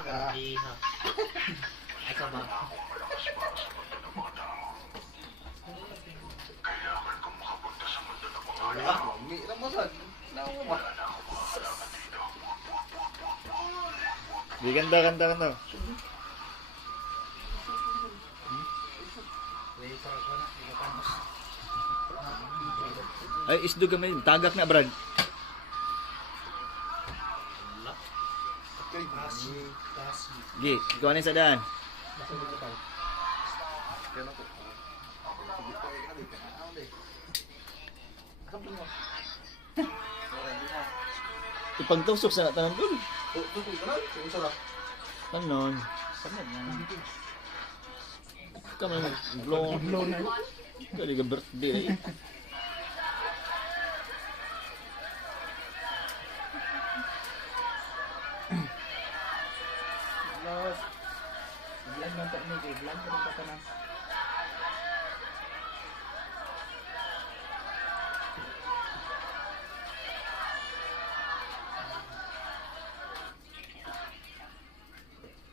Grabe ha. Ay ka ba? Mira mo sad. Nawa ba? Di ganda. Ay, isdo gamay. Tagak na, Brad. Okay. Gi, ikaw sa daan. Kaya ko. Sige pa ay kali. Ano deh? Kamu mo. Ipagtusok sa tanan ko. Tukoy ka na? Sige sala. Tanon. Kami blow na. Kali ka birthday. Vlog man to ni, vlog ko pa kana.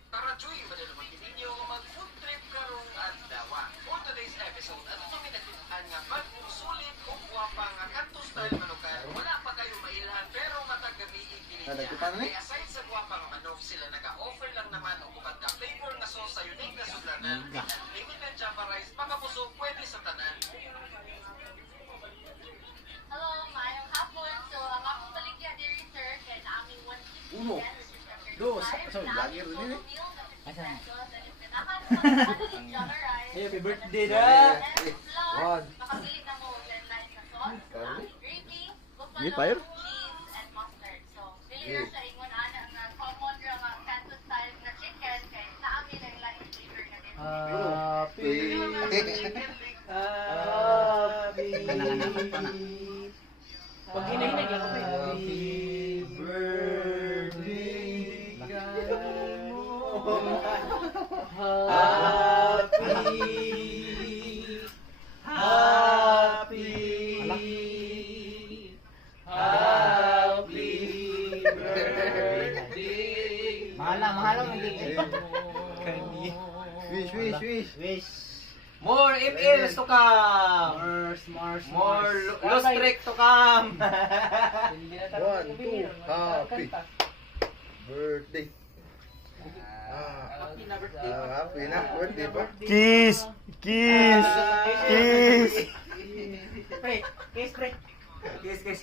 Tara Joy, madalo magkininyo mag-food trip karong adlaw. For today's episode, ato kami nakitaan nga bagong sulit o guwapa nga kanto style manukan. Wala pa kayo mailhan pero matag gabi ikinig Nagkutan ni? Kaya aside sa guwapang manok, sila naka-offer lang naman o kupad ka flavor nga sauce sa unique na sudanan. Limited java rice, makapuso, pwede sa tanan. Hello, maayong hapon. So, ang akong baligya diri sir kay na aming 150 Uno. Dos. So, vlogger din eh. Asan? Happy birthday da! One. Makabili na mo deadline sa sauce, Kali. gravy, Di, buffalo, fire? cheese, and mustard. So, pili na sa ingon ana nga common ra nga kanto style na chicken kay sa amin ang lain flavor na din. Pag hinahinag lang ako. Mahal hindi. Wish. More MLs to come. More lost trick to come. 1, 2, happy birthday. Happy na birthday ba? Kiss. Pre, kiss pre. Kiss.